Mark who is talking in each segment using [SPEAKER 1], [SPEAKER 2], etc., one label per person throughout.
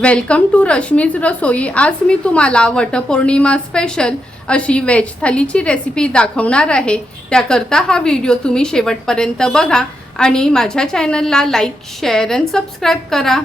[SPEAKER 1] Welcome to Rashmi's रसोई. आज मी तुम्हाला वटपौर्णिमा स्पेशल अशी वेज थालीची रेसिपी दाखवणार आहे. त्याकरता हा व्हिडिओ तुम्ही शेवटपर्यंत बघा आणि माझ्या चॅनलला लाईक शेअर अँड सबस्क्राईब करा.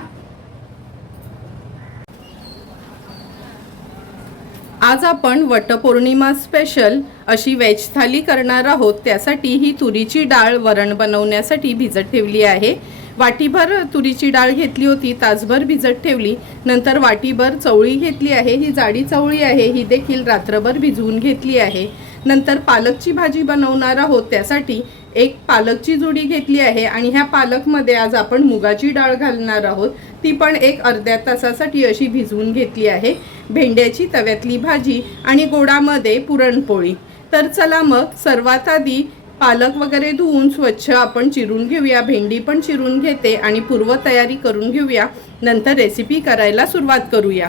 [SPEAKER 1] आज आपण वटपौर्णिमा स्पेशल अशी वेज थाली करणार आहोत. त्यासाठी ही तुरीची डाळ वरण बनवण्यासाठी भिजत ठेवली आहे. वाटीभर तुरीची डाळ घेतली होती तासभर भिजत ठेवली. नंतर वाटीभर चवळी घेतली आहे ही जाडी चवळी आहे ही देखील रात्रभर भिजवून घेतली आहे. नंतर पालकची भाजी बनवणार आहोत त्यासाठी एक पालकची जोडी घेतली आहे आणि ह्या पालकमध्ये आज आपण मुगाची डाळ घालणार आहोत. ती पण एक अर्ध्या तासासाठी अशी भिजवून घेतली आहे. भेंड्याची तव्यातली भाजी आणि गोडामध्ये पुरणपोळी. तर चला मग सर्वात आधी पालक वगैरे धुवून स्वच्छ आपण चिरून घेऊया भेंडी पण चिरून घेते आणि पूर्वतयारी करून घेऊया. नंतर रेसिपी करायला सुरुवात करूया.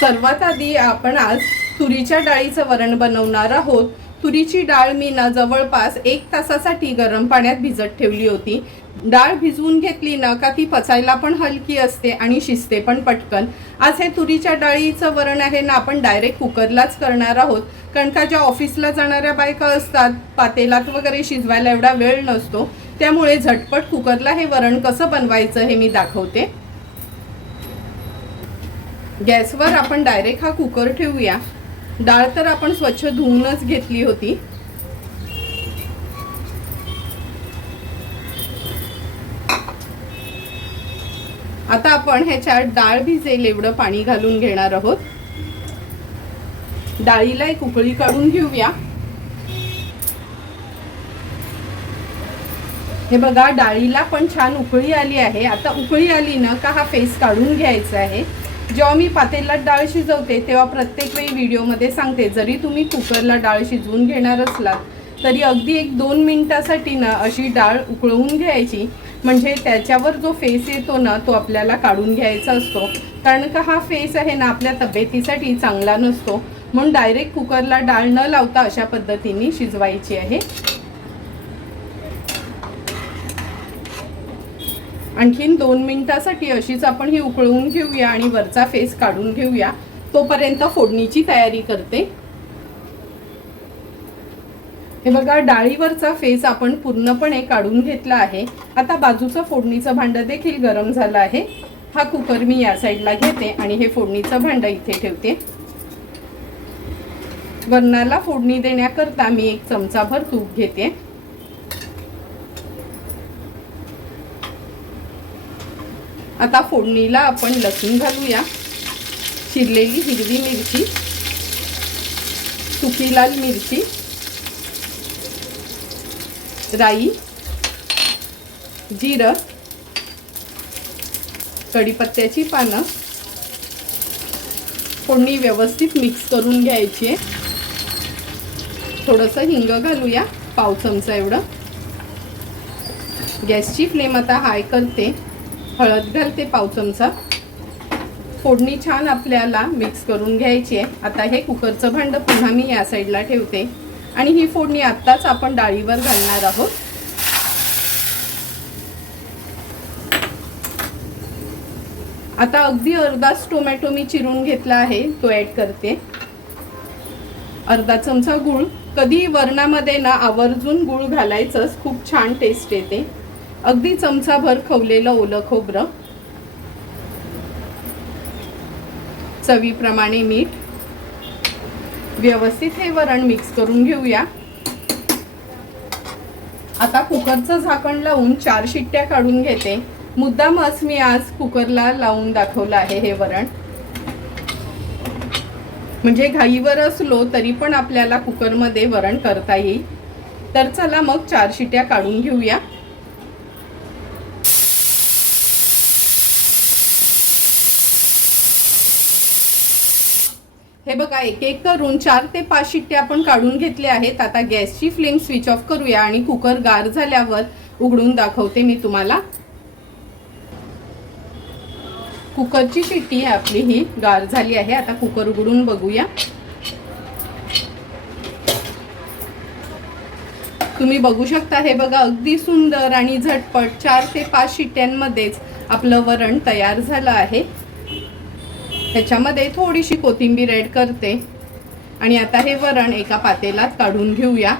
[SPEAKER 1] सर्वात आधी आपण आज तुरीच्या डाळीचं वरण बनवणार आहोत. तुरीची डाळ मी ना जवळपास एक तासासाठी गरम पाण्यात भिजत ठेवली होती. डाळ भिजवून घेतली ना का ती पचायला पण हलकी असते आणि शिजते पण पटकन. आज हे तुरीच्या डाळीचं वरण आहे ना आपण डायरेक्ट कुकरलाच करणार आहोत. कारण का ज्या ऑफिसला जाणाऱ्या बायका असतात पातेलात वगैरे शिजवायला एवढा वेळ नसतो. त्यामुळे झटपट कुकरला हे वरण कसं बनवायचं हे मी दाखवते. गॅसवर आपण डायरेक्ट हा कुकर ठेवूया. डाळ तर आपण स्वच्छ धुवूनच घेतली होती. आता आपण ह्याच्यात डाळ भिजेल एवढं पाणी घालून घेणार आहोत. डाळीला एक उकळी काढून घेऊया. हे बघा डाळीला पण छान उकळी आली आहे. आता उकळी आली ना का हा फेस काढून घ्यायचा आहे. जेव्हा मी पातेलात डाळ शिजवते तेव्हा प्रत्येक वेळी व्हिडिओमध्ये सांगते जरी तुम्ही कुकरला डाळ शिजवून घेणार असलात तरी अगदी एक दोन मिनिटासाठी ना अशी डाळ उकळवून घ्यायची. म्हणजे त्याच्यावर जो फेस येतो ना तो आपल्याला काढून घ्यायचा असतो. कारण का हा फेस आहे ना आपल्या तब्येतीसाठी चांगला नसतो. म्हणून डायरेक्ट कुकरला डाळ न लावता अशा पद्धतीने शिजवायची आहे. आणखीन दोन मिनिटासाठी अशीच आपण ही उकळवून घेऊया आणि वरचा फेस काढून घेऊया. तोपर्यंत फोडणीची तयारी करते. हे बघा डाळीवरचा फेस आपण पूर्णपणे काढून घेतला आहे. आता बाजूचं फोडणीचं भांडं देखील गरम झालं आहे. हा कुकर मी या साईडला घेते आणि हे फोडणीचं भांडं इथे ठेवते. वरणाला फोडणी देण्याकरता मी एक चमचाभर तूप घेते. आता फोडणीला आपण लसूण घालूया. चिरलेली हिरवी मिरची सुकी लाल मिरची राई जिरं कढीपत्त्याची पानं फोडणी व्यवस्थित मिक्स करून घ्यायची. आहे थोडंसं हिंग घालूया पाव चमचा एवढं. गॅसची फ्लेम आता हाय करते. हळद घालते पाव चमचा. फोडणी छान आपल्याला मिक्स करून घ्यायची आहे. आता हे कुकरचं भांडं पुन्हा मी या साईडला ठेवते. आणि ही फोडणी आत्ताच आपण डाळीवर घालणार आहोत. आता अगदी अर्धाच टोमॅटो मी चिरून घेतला आहे तो ॲड करते. अर्धा चमचा गूळ. कधी वरणामध्ये ना आवर्जून गूळ घालायचंच खूप छान टेस्ट येते. अगदी चमचाभर खवलेलं ओलं खोबरं. चवीप्रमाणे मीठ. व्यवस्थित हे वरण मिक्स करून घेऊया. आता कुकरचं झाकण लावून चार शिट्ट्या काढून घेते. मुद्दामच मी आज कुकरला लावून दाखवलं आहे हे वरण. म्हणजे घाईवर असलो तरी पण आपल्याला कुकरमध्ये वरण करता येईल. तर चला मग चार शिट्ट्या काढून घेऊया. बघा एक एक करून चार ते पाच शिट्टे आपण काढून घेतले आहेत. आता गॅसची फ्लेम स्विच ऑफ करूया आणि कुकर गार झाल्यावर उघडून दाखवते मी तुम्हाला. कुकरची शिट्टी आहे आपली ही गार झाली आहे. आता कुकर उघडून बघूया. तुम्ही बघू शकता हे बघा अगदी सुंदर आणि झटपट चार ते पाच शिट्ट्यांमध्येच आपलं वरण तयार झालं आहे. ह्याच्यामध्ये थोडीशी कोथिंबीर ॲड करते. आणि आता हे वरण एका पातेलात काढून घेऊया.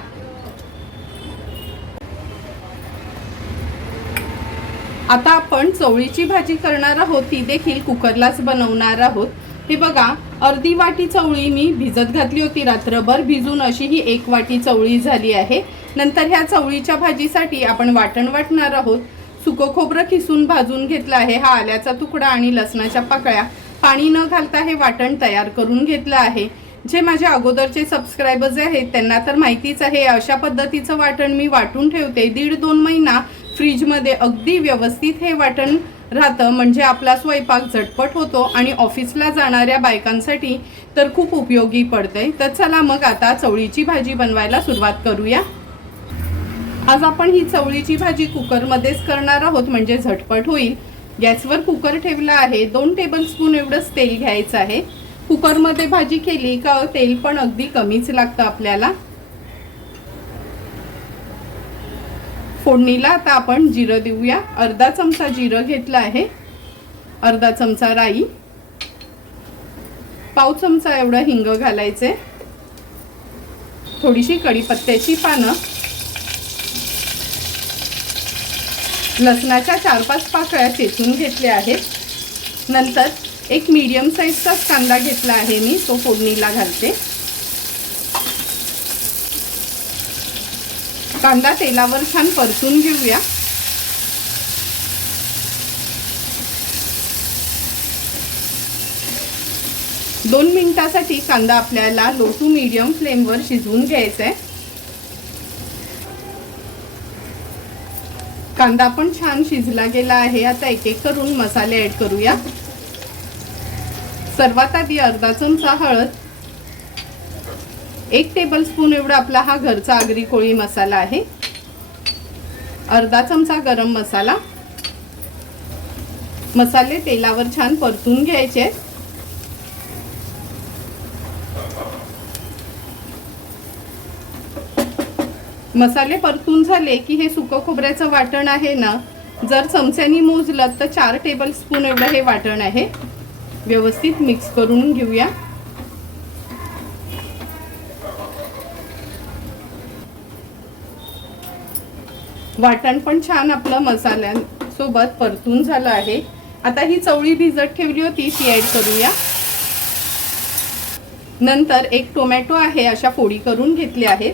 [SPEAKER 1] आता आपण चवळीची भाजी करणार आहोत ती देखील कुकरलाच बनवणार आहोत. हे बघा अर्धी वाटी चवळी मी भिजत घातली होती रात्रभर भिजून अशी ही एक वाटी चवळी झाली आहे. नंतर ह्या चवळीच्या भाजीसाठी आपण वाटण वाटणार आहोत. सुकं खोबरं किसून भाजून घेतलं आहे हा आल्याचा तुकडा आणि लसणाच्या पाकळ्या. पाणी न घालता हे वाटण तयार करून घेतलं आहे. जे माझ्या अगोदरचे सबस्क्रायबर्स आहेत त्यांना तर माहितीच आहे अशा पद्धतीचं वाटण मी वाटून ठेवते. दीड दोन महिना फ्रीजमध्ये अगदी व्यवस्थित हे वाटण राहतं. म्हणजे आपला स्वयंपाक झटपट होतो आणि ऑफिसला जाणाऱ्या बायकांसाठी तर खूप उपयोगी पडते तर चला मग आता चवळीची भाजी बनवायला सुरुवात करूया. आज आपण ही चवळीची भाजी कुकरमध्येच करणार आहोत म्हणजे झटपट होईल. गॅसवर कुकर ठेवला आहे. दोन टेबलस्पून एवढंच तेल घ्यायचं आहे. कुकरमध्ये भाजी केली का तेल पण अगदी कमीच लागतं आपल्याला. फोडणीला आता आपण जिरं देऊया. अर्धा चमचा जिरं घेतलं आहे. अर्धा चमचा राई. पाव चमचा एवढं हिंग घालायचे. थोडीशी कढीपत्त्याची पानं. लसणाच्या चार पाच पाकळ्या चेचून घेतल्या आहेत. नंतर एक मीडियम साईजचाच कांदा घेतला आहे मी तो फोडणीला घालते. कांदा तेलावर छान परतून घेऊया. दोन मिनिटासाठी कांदा आपल्याला लो टू मीडियम फ्लेमवर शिजवून घ्यायचा आहे. कांदा पण छान शिजला गेला आहे. आता एक एक करून मसाले ऍड करूया. सर्वात आधी अर्धा चमचा हळद. एक टेबलस्पून एवढा आपला हा घरचा आगरी कोळी मसाला आहे. अर्धा चमचा गरम मसाला. मसाले तेलावर छान परतून घ्यायचे. आहेत मसाले परतून झाले की हे सुकं खोबऱ्याचं वाटण आहे ना जर चमच्यानी मोजलं तर चार टेबल स्पून एवढं हे वाटण आहे. व्यवस्थित मिक्स करून घेऊया. वाटण पण छान आपलं मसाल्यांसोबत परतून झालं आहे. आता ही चवळी भिजत ठेवली होती ती ॲड करूया. नंतर एक टोमॅटो आहे अशा फोडी करून घेतले आहेत.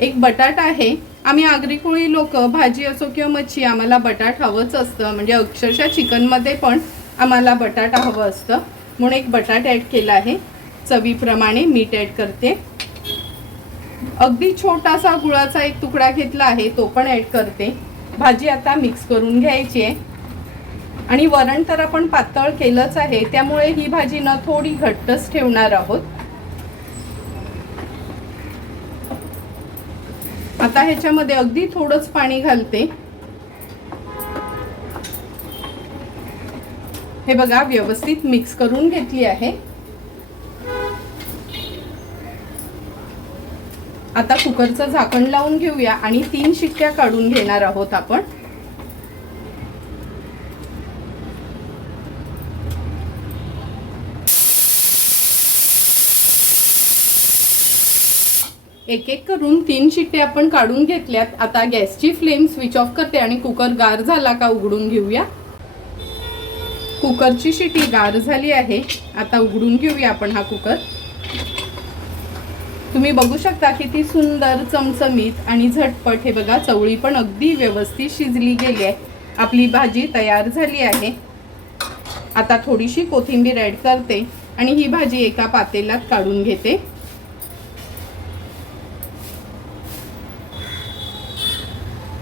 [SPEAKER 1] एक बटाटा आहे. आम्ही आगरी कोळी लोक भाजी असो किंवा मच्छी आम्हाला बटाट हवंच असतं. म्हणजे अक्षरशः चिकनमध्ये पण आम्हाला बटाटा हवं असतं. म्हणून एक बटाट ॲड केला आहे. चवीप्रमाणे मीठ ॲड करते. अगदी छोटासा गुळाचा एक तुकडा घेतला आहे तो पण ॲड करते. भाजी आता मिक्स करून घ्यायची आहे. आणि वरण तर आपण पातळ केलंच आहे. त्यामुळे ही भाजी ना थोडी घट्टच ठेवणार आहोत. आता ह्याच्यामध्ये अगदी थोडंच पाणी घालते. हे बघा व्यवस्थित मिक्स करून घेतली आहे. आता कुकरचं झाकण लावून घेऊया आणि तीन शिट्ट्या काढून घेणार आहोत आपण. एक एक करून तीन शिट्टे आपण काढून घेतल्यात. आता गॅसची फ्लेम स्विच ऑफ करते आणि कुकर गार झाला का उघडून घेऊया. कुकरची शिटी गार झाली आहे. आता उघडून घेऊया आपण हा कुकर. तुम्ही बघू शकता किती सुंदर चमचमीत आणि झटपट हे बघा चवळी पण अगदी व्यवस्थित शिजली गेली आहे. आपली भाजी तयार झाली आहे. आता थोडीशी कोथिंबीर ॲड करते आणि ही भाजी एका पातेल्यात काढून घेते.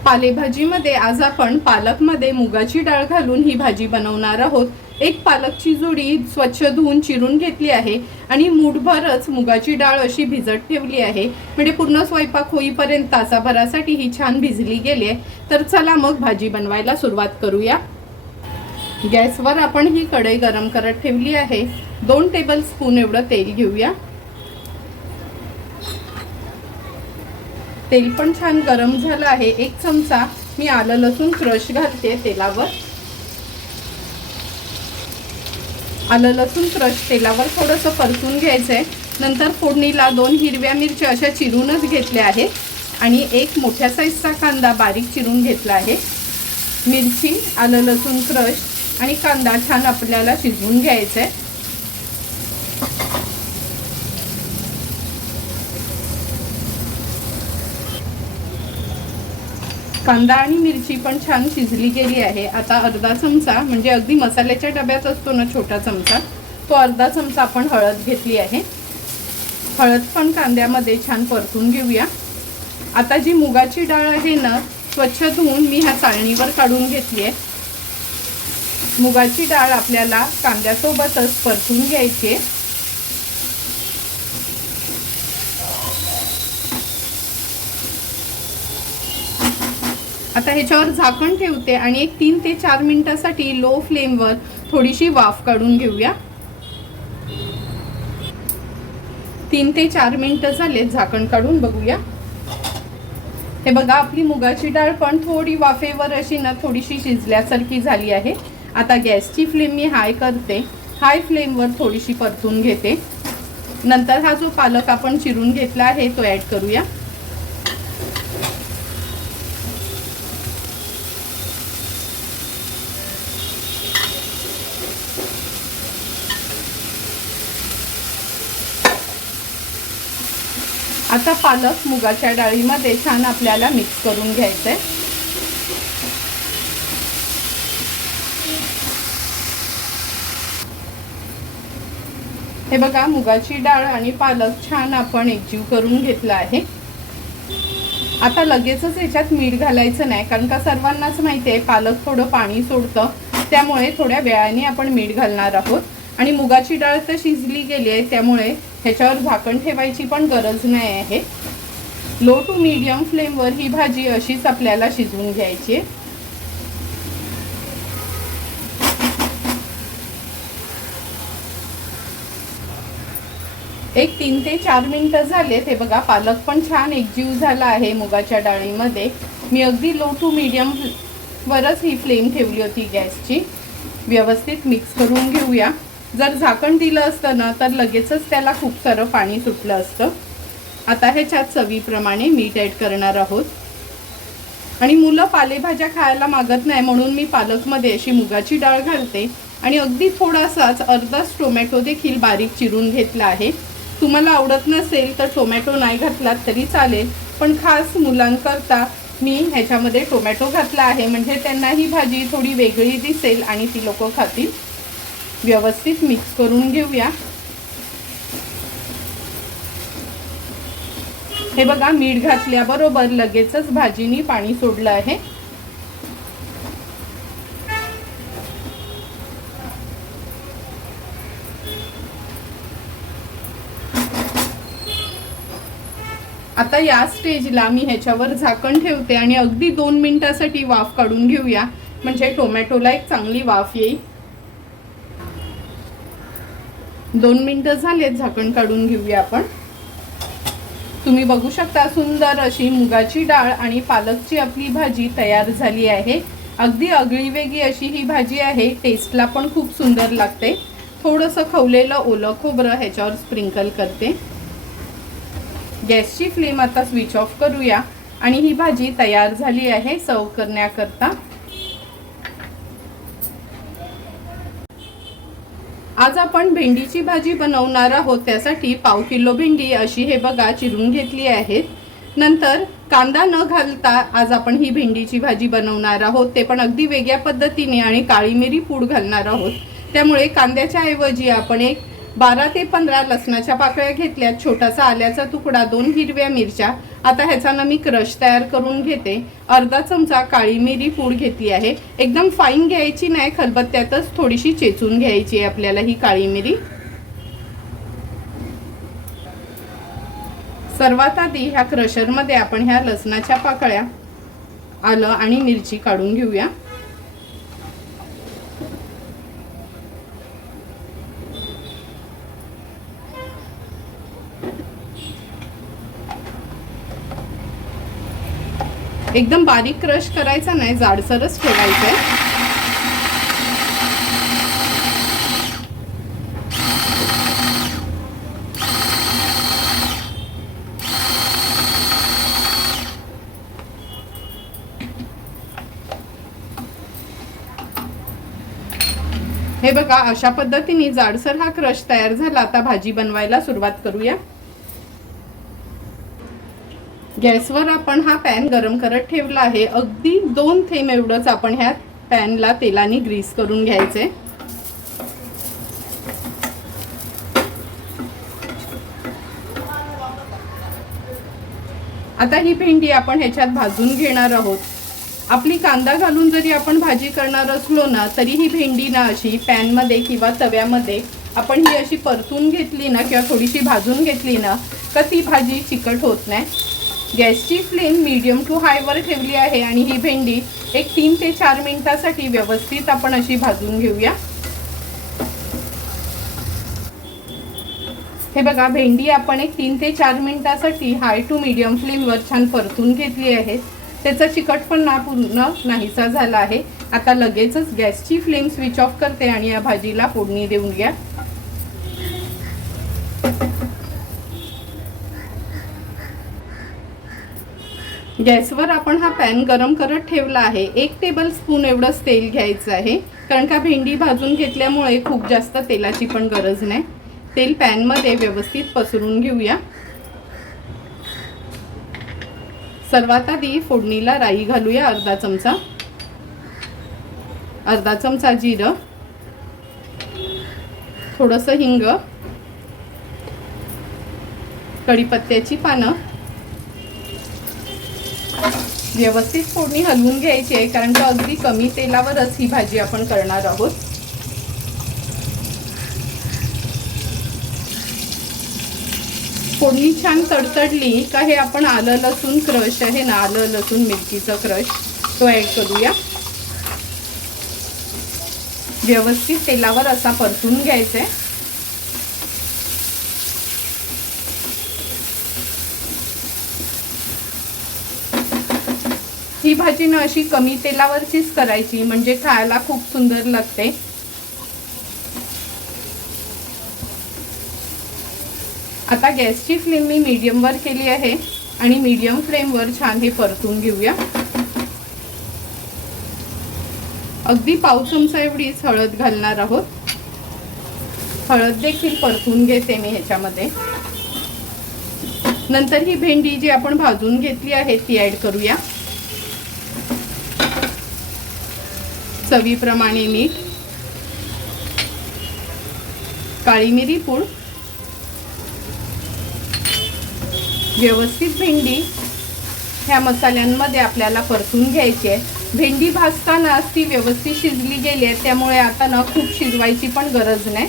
[SPEAKER 1] पालेभाजीमध्ये आज आपण पालकमध्ये मुगाची डाळ घालून ही भाजी बनवणार आहोत. एक पालकची जोडी स्वच्छ धुवून चिरून घेतली आहे आणि मूठभरच मुगाची डाळ अशी भिजत ठेवली आहे. म्हणजे पूर्ण स्वयंपाक होईपर्यंत तासाभरासाठी ही छान भिजली गेली आहे. तर चला मग भाजी बनवायला सुरुवात करूया. गॅसवर आपण ही कढई गरम करत ठेवली आहे. दोन टेबल स्पून एवढं तेल घेऊया. तेल पण छान गरम झालं आहे. एक चमचा मी आलं लसूण क्रश घालते तेलावर. आलं लसूण क्रश तेलावर थोडंसं परतून घ्यायचं आहे नंतर फोडणीला दोन हिरव्या मिरच्या अशा चिरूनच घेतल्या आहेत. आणि एक मोठ्या साईजचा कांदा बारीक चिरून घेतला आहे. मिरची आलं लसूण क्रश आणि कांदा छान आपल्याला शिजवून घ्यायचा आहे कांदा आणि मिरची पण छान शिजली गेली आहे. आता अर्धा चमचा म्हणजे अगदी मसाल्याच्या डब्यात असतो ना छोटा चमचा तो अर्धा चमचा आपण हळद घेतली आहे. हळद पण कांद्यामध्ये छान परतून घेऊया. आता जी मुगाची डाळ आहे ना स्वच्छ धुवून मी ह्या चाळणीवर काढून घेतली आहे. मुगाची डाळ आपल्याला कांद्यासोबतच परतून घ्यायची आहे. आता ह्याच्यावर झाकण ठेवते आणि एक तीन ते चार मिनटासाठी लो फ्लेमवर थोडीशी वाफ काढून घेऊया. तीन ते चार मिनिटं झाले झाकण काढून बघूया. हे बघा आपली मुगाची डाळ पण थोडी वाफेवर अशी ना थोडीशी शिजल्यासारखी झाली आहे. आता गॅसची फ्लेम मी हाय करते. हाय फ्लेमवर थोडीशी परतून घेते. नंतर हा जो पालक आपण चिरून घेतला आहे तो ॲड करूया. आता पालक मुगाच्या डाळीमध्ये छान आपल्याला मिक्स करून घ्यायचं आहे हे बघा मुगाची डाळ आणि पालक छान आपण एकजीव करून घेतला आहे. आता लगेचच याच्यात मीठ घालायचं नाही कारण का सर्वांनाच माहिती आहे पालक थोडं पाणी सोडतं. त्यामुळे थोड्या वेळाने आपण मीठ घालणार आहोत. आणि मुगाची डाळ तर शिजली गेली आहे त्यामुळे ह्याच्यावर झाकण ठेवायची पण गरज नाही आहे. लो टू मीडियम फ्लेमवर ही भाजी अशीच आपल्याला शिजवून घ्यायची आहे. एक तीन ते चार मिनटं झालेत. हे बघा पालक पण छान एकजीव झाला आहे मुगाच्या डाळीमध्ये. मी अगदी लो टू मीडियम वरच ही फ्लेम ठेवली होती गॅसची. व्यवस्थित मिक्स करून घेऊया. जर झाकण दिलं असतं ना तर लगेचच त्याला खूप सारं पाणी सुटलं असतं. आता ह्याच्यात चवीप्रमाणे मीठ ॲड करणार आहोत. आणि मुलं पालेभाज्या खायला मागत नाही म्हणून मी पालकमध्ये अशी मुगाची डाळ घालते. आणि अगदी थोडासाच अर्धाच टोमॅटो देखील बारीक चिरून घेतला आहे. तुम्हाला आवडत नसेल तर टोमॅटो नाही घातलात तरी चालेल पण खास मुलांकरता मी ह्याच्यामध्ये टोमॅटो घातला आहे. म्हणजे त्यांना ही भाजी थोडी वेगळी दिसेल आणि ती लोक खातील. व्यवस्थित मिक्स करून घेऊया. हे बघा मीठ घातल्याबरोबर लगेचच भाजीनी पाणी सोडलं आहे. आता या स्टेजला मी ह्याच्यावर झाकण ठेवते आणि अगदी दोन मिनिटासाठी वाफ काढून घेऊया. म्हणजे टोमॅटोला एक चांगली वाफ येईल. दोन मिनिटं झालेत झाकण काढून घेऊया आपण. तुम्ही बघू शकता सुंदर अशी मुगाची डाळ आणि पालकची आपली भाजी तयार झाली आहे. अगदी आगळी वेगळी अशी ही भाजी आहे. टेस्टला पण खूप सुंदर लागते. थोडंसं खवलेलं ओलं खोबरं ह्याच्यावर स्प्रिंकल करते. गॅसची फ्लेम आता स्विच ऑफ करूया. आणि ही भाजी तयार झाली आहे सर्व करण्याकरता. आज आपण भेंडीची भाजी बनवणार आहोत. त्यासाठी पाव किलो भेंडी अशी हे बघा चिरून घेतली आहेत नंतर कांदा न घालता आज आपण ही भेंडीची भाजी बनवणार आहोत. ते पण अगदी वेगळ्या पद्धतीने आणि काळी मिरी पूड घालणार आहोत. त्यामुळे कांद्याच्या ऐवजी आपण एक बारा ते पंधरा लसणाच्या पाकळ्या घेतल्यात छोटासा आल्याचा तुकडा दोन हिरव्या मिरच्या. आता ह्याचा ना मी क्रश तयार करून घेते. अर्धा चमचा काळी मिरी पूड घेतली आहे. एकदम फाईन घ्यायची नाही खलबत्त्यातच थोडीशी चेचून घ्यायची आहे आपल्याला ही काळी मिरी. सर्वात आधी ह्या क्रशरमध्ये आपण ह्या लसणाच्या पाकळ्या आलं आणि मिरची काढून घेऊया. एकदम बारीक क्रश करायचा नाही जाडसरच ठेवायचं आहे हे बघा अशा पद्धतीने जाडसर हा क्रश तयार झाला. आता भाजी बनवायला सुरुवात करूया. गॅसवर आपण हा पॅन गरम करत ठेवला आहे. अगदी दोन थेंब एवढंच आपण ह्या पॅनला तेलाने ग्रीस करून घ्यायचे. आता ही भेंडी आपण ह्याच्यात भाजून घेणार आहोत. आपली कांदा घालून जरी आपण भाजी करणार असलो ना तरी ही भेंडी ना अशी पॅनमध्ये किंवा तव्यामध्ये आपण ही अशी परतून घेतली ना किंवा थोडीशी भाजून घेतली ना तर ती भाजी चिकट होत नाही. गॅसची फ्लेम मीडियम टू हायवर ठेवली आहे आणि ही भेंडी एक तीन ते चार मिनिटासाठी व्यवस्थित आपण अशी भाजून घेऊया. हे बघा भेंडी आपण एक तीन ते चार मिनिटासाठी हाय टू मीडियम फ्लेमवर छान परतून घेतली आहे. त्याचा चिकटपणा पूर्ण नाहीसा झाला आहे. आता लगेचच गॅसची फ्लेम स्विच ऑफ करते आणि या भाजीला फोडणी देऊन घ्या. गॅसवर आपण हा पॅन गरम करत ठेवला आहे. एक टेबल स्पून एवढंच तेल घ्यायचं आहे. कारण का भेंडी भाजून घेतल्यामुळे खूप जास्त तेलाची पण गरज नाही. तेल पॅनमध्ये व्यवस्थित पसरून घेऊया. सर्वात आधी फोडणीला राई घालूया अर्धा चमचा. अर्धा चमचा जिरं. थोडंसं हिंग. कढीपत्त्याची पानं. व्यवस्थित फोडणी हलवून घ्यायची आहे कारण का अगदी कमी तेलावरच ही भाजी आपण करणार आहोत. फोडणी छान तडतडली का हे आपण आलं लसूण क्रश आहे ना आलं लसूण मिरचीचं क्रश तो ॲड करूया. व्यवस्थित तेलावर असा परतून घ्यायचा आहे. ही भाजी ना अशी कमी तेलावरचीच करायची म्हणजे खायला खूप सुंदर लागते. आता गॅसची फ्लेम मी मीडियमवर केली आहे आणि मीडियम फ्लेमवर छान हे परतून घेऊया. अगदी पाव चमचा एवढीच हळद घालणार आहोत. हळद देखील परतून घेते मी ह्याच्यामध्ये. नंतर ही भेंडी जी आपण भाजून घेतली आहे ती ऍड करूया. चवीप्रमाणे मीठ काळी मिरी पूड व्यवस्थित भेंडी ह्या मसाल्यांमध्ये आपल्याला परतून घ्यायची आहे. भेंडी भाजताना ती व्यवस्थित शिजली गेली आहे त्यामुळे आता ना खूप शिजवायची पण गरज नाही.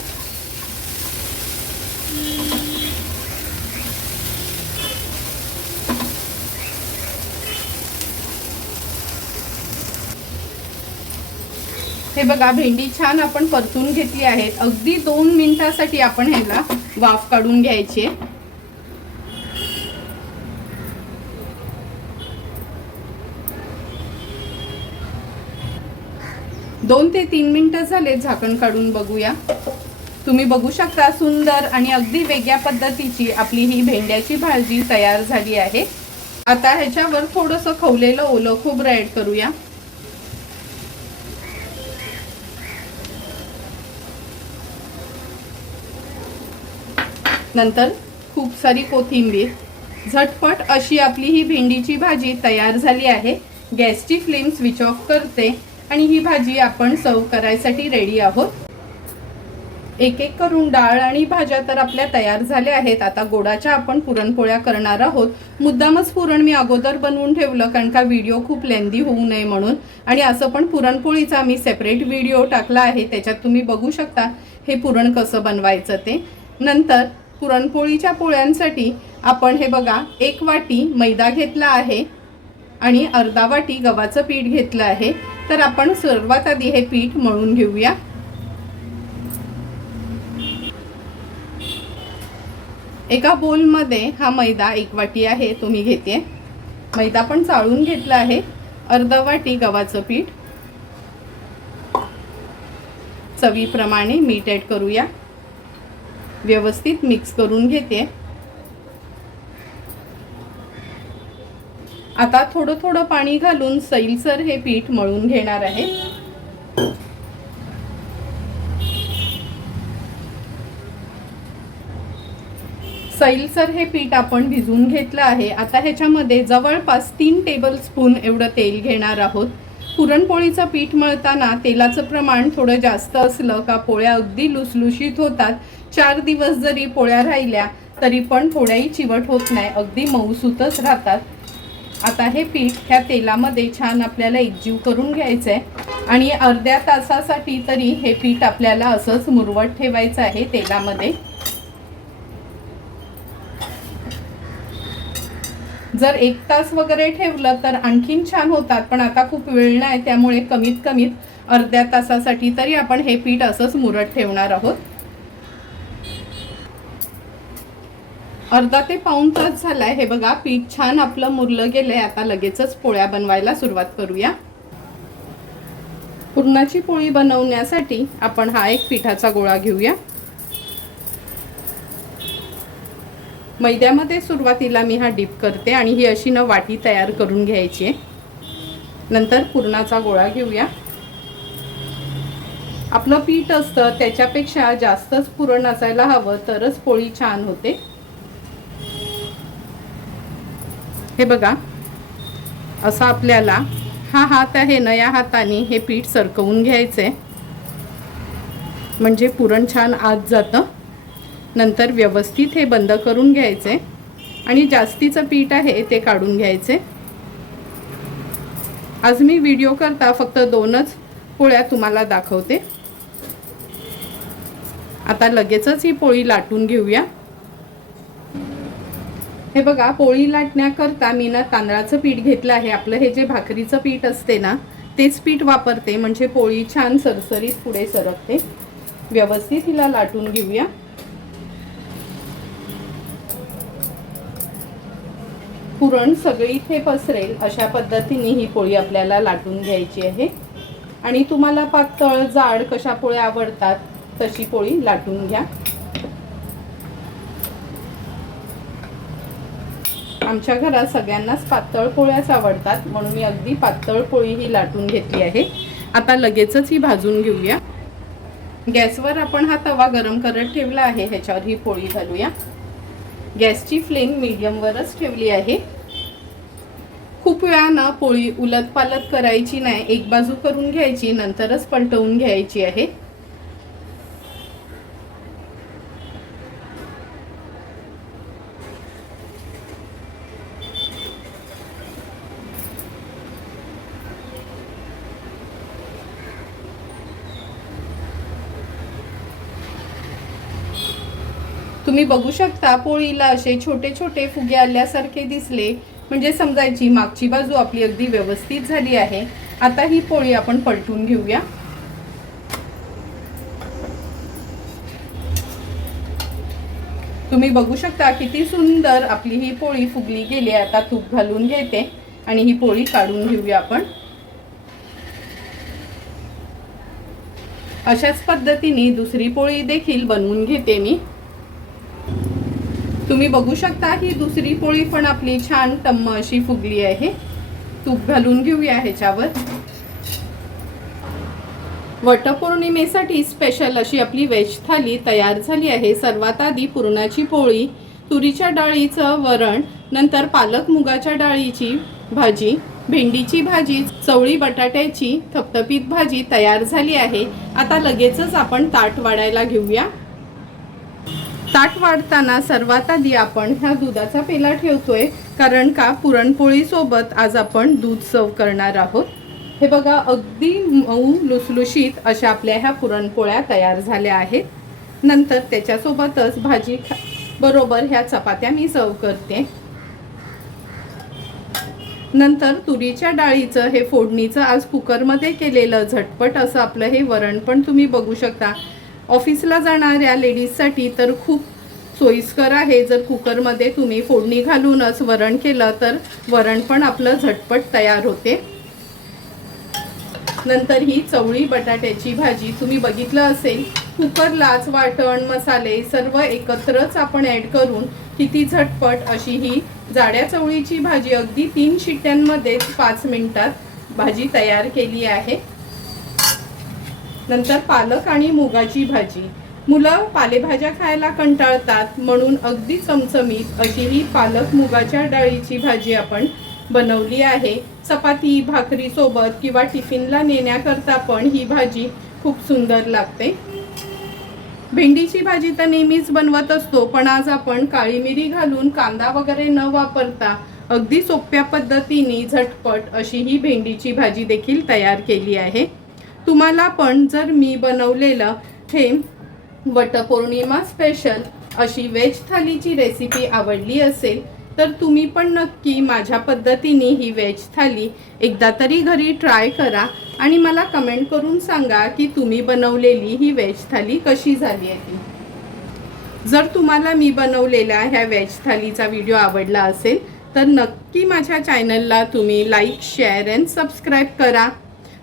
[SPEAKER 1] हे बघा भेंडी छान आपण परतून घेतली आहे अगदी दोन मिनिटासाठी आपण ह्याला वाफ काढून घ्यायची आहे. दोन ते तीन मिनटं झाले झाकण काढून बघूया. तुम्ही बघू शकता सुंदर आणि अगदी वेगळ्या पद्धतीची आपली ही भेंड्याची भाजी तयार झाली आहे. आता ह्याच्यावर थोडंसं खवलेलं ओलं खोबरं ॲड करूया. नंतर खूप सारी कोथिंबीर. झटपट अशी आपली ही भेंडीची भाजी तयार झाली आहे. गॅसची फ्लेम स्विच ऑफ करते आणि ही भाजी आपण सर्व करायसाठी रेडी आहोत. एक एक करून डाळ आणि भाज्या तर आपल्या तयार झाल्या आहेत. आता गोडाच्या आपण पुरणपोळ्या करणार आहोत. मुद्दामच पुरण मी अगोदर बनवून ठेवलं कारण का व्हिडिओ खूप लेंदी होऊ नये म्हणून. आणि असं पण पुरणपोळीचा मी सेपरेट व्हिडिओ टाकला आहे. त्याच्यात तुम्ही बघू शकता हे पुरण कसं बनवायचं ते. नंतर पुरणपोळीच्या पोळ्यांसाठी आपण हे बघा एक वाटी मैदा घेतला आहे आणि अर्धा वाटी गव्हाचं पीठ घेतलं आहे. तर आपण सर्वात आधी हे पीठ मळून घेऊया. एका बोलमध्ये हा मैदा एक वाटी आहे तो मी घेते. मैदा पण चाळून घेतला आहे. अर्धा वाटी गव्हाचं पीठ. चवीप्रमाणे मीठ ॲड करूया. व्यवस्थित मिक्स करून घेते. आता थोडं थोडं पाणी घालून सैलसर हे पीठ मळून घेणार आहे. सैलसर हे पीठ आपण भिजवून घेतलं आहे. आता ह्याच्यामध्ये जवळपास तीन टेबल स्पून एवढं तेल घेणार आहोत. पुरणपोळीचं पीठ मळताना तेलाचं प्रमाण थोडं जास्त असलं का पोळ्या अगदी लुसलुशीत होतात चार दिवस जरी पोळ्या राहिल्या तरी पण थोड्याही चिवट होत नाही. अगदी मऊसूतच राहतात. आता हे पीठ ह्या तेलामध्ये छान आपल्याला एकजीव करून घ्यायचं आहे आणि अर्ध्या तासासाठी तरी हे पीठ आपल्याला असंच मुरवट ठेवायचं आहे तेलामध्ये. जर एक तास वगैरे ठेवलं तर आणखीन छान होतात पण आता खूप वेळ नाही त्यामुळे कमीत कमीत अर्ध्या तासासाठी तरी आपण हे पीठ असंच मुरत ठेवणार आहोत. अर्धा ते पाऊण तास झालाय. हे बघा पीठ छान आपलं मुरलं गेलंय. आता लगेचच पोळ्या बनवायला सुरुवात करूया. पुरणाची पोळी बनवण्यासाठी आपण हा एक पिठाचा गोळा घेऊया. मैद्यामध्ये सुरुवातीला मी हा डीप करते आणि ही अशी न वाटी तयार करून घ्यायची आहे. नंतर पुरणाचा गोळा घेऊया. आपलं पीठ असतं त्याच्यापेक्षा जास्तच पुरण असायला हवं तरच पोळी छान होते. हे बघा. असं आपल्याला हा हात आहे ना या हाताने हे पीठ सरकवून घ्यायचंय. म्हणजे पुरण छान आत जातं. नंतर व्यवस्थित हे बंद करून घ्यायचे आणि जास्तीचं पीठ आहे ते काढून घ्यायचे आज मी व्हिडिओ करता फक्त दोनच पोळ्या तुम्हाला दाखवते. आता लगेचच ही पोळी लाटून घेऊया. हे बघा पोळी लाटण्याकरता मी ना तांदळाचं पीठ घेतलं आहे. आपलं हे जे भाकरीचं पीठ असते ना तेच पीठ वापरते. म्हणजे पोळी छान सरसरीत पुढे सरकते. व्यवस्थित हिला लाटून घेऊया. पुरण सगळी इथे पसरेल. अशा पद्धतीने ही पोळी आपल्याला लाटून घ्यायची आहे. आणि तुम्हाला पातळ जाड कशा पोळ्या आवडतात तशी पोळी लाटून घ्या. आमच्या घरात सगळ्यांनाच पातळ पोळ्याच आवडतात म्हणून मी अगदी पातळ पोळी ही लाटून घेतली आहे. आता लगेचच ही भाजून घेऊया. गॅसवर आपण हा तवा गरम करत ठेवला आहे ह्याच्यावर ही पोळी घालूया. गॅसची फ्लेम मीडियमवरच ठेवली आहे. खूप वेळानं पोळी उलत पालत करायची नाही एक बाजू करून घ्यायची नंतरच पलटवून घ्यायची आहे. तुम्ही बघू शकता पोळीला असे छोटे छोटे फुगे आल्यासारखे दिसले. म्हणजे समजायची मागची बाजू आपली अगदी व्यवस्थित झाली आहे. आता ही पोळी आपण पलटून घेऊया. तुम्ही बघू शकता किती सुंदर आपली ही पोळी फुगली गेली आता तूप घालून घेते आणि ही पोळी काढून घेऊया आपण. अशाच पद्धतीने दुसरी पोळी देखील बनवून घेते मी. तुम्ही बघू शकता ही दुसरी पोळी पण आपली छान टम्म अशी फुगली आहे. तूप घालून घेऊया ह्याच्यावर. वटपौर्णिमेसाठी स्पेशल अशी आपली वेज थाली तयार झाली आहे. सर्वात आधी पुरणाची पोळी तुरीच्या डाळीचं वरण नंतर पालक मुगाच्या डाळीची भाजी भेंडीची भाजी चवळी बटाट्याची थपथपीत भाजी तयार झाली आहे. आता लगेचच आपण ताट वाढायला घेऊया. ताट वाढताना सर्वात आधी आपण ह्या दुधाचा पेला ठेवतोय. कारण का? पुरणपोळीसोबत आज आपण दूध सर्व करणार आहोत. हे बघा अगदी मऊ लुसलुशीत अशा आपल्या ह्या पुरणपोळ्या तयार झाल्या आहेत. नंतर त्याच्यासोबतच भाजी खा बरोबर ह्या चपात्या मी सर्व करते. नंतर तुरीच्या डाळीचं हे फोडणीचं आज कुकरमध्ये केलेलं झटपट असं आपलं हे वरण पण तुम्ही बघू शकता. ऑफिसला जाणाऱ्या लेडीजसाठी तर खूप सोयीस्कर आहे. जर कुकरमध्ये तुम्ही फोडणी घालूनच वरण केलं तर वरण पण आपलं झटपट तयार होते. नंतर ही चवळी बटाट्याची भाजी तुम्ही बघितलं असेल. कुकरलाच वाटण मसाले सर्व एकत्रच आपण ॲड करून किती झटपट अशी ही जाड्या चवळीची भाजी अगदी तीन शिट्ट्यांमध्येच पाच मिनटात भाजी तयार केली आहे. नंतर पालक आणि मुगाची भाजी. मुलं पालेभाज्या खायला कंटाळतात म्हणून अगदी चमचमीत अशी ही पालक मुगाच्या डाळीची भाजी आपण बनवली आहे. चपाती भाकरीसोबत किंवा टिफिनला नेण्याकरता पण ही भाजी खूप सुंदर लागते. भेंडीची भाजी तर नेहमीच बनवत असतो पण आज आपण काळी मिरी घालून कांदा वगैरे न वापरता अगदी सोप्या पद्धतीने झटपट अशी ही भेंडीची भाजी देखील तयार केली आहे. तुम्हाला पण जर मी बनवलेलं हे वटपौर्णिमा स्पेशल अशी व्हेज थालीची रेसिपी आवडली असेल तर तुम्ही पण नक्की माझ्या पद्धतीने ही व्हेज थाली एकदा तरी घरी ट्राय करा आणि मला कमेंट करून सांगा की तुम्ही बनवलेली ही व्हेज थाली कशी झाली आहे ती. जर तुम्हाला मी बनवलेल्या ह्या व्हेज थालीचा व्हिडिओ आवडला असेल तर नक्की माझ्या चॅनलला तुम्ही लाईक शेअर अँड सबस्क्राईब करा.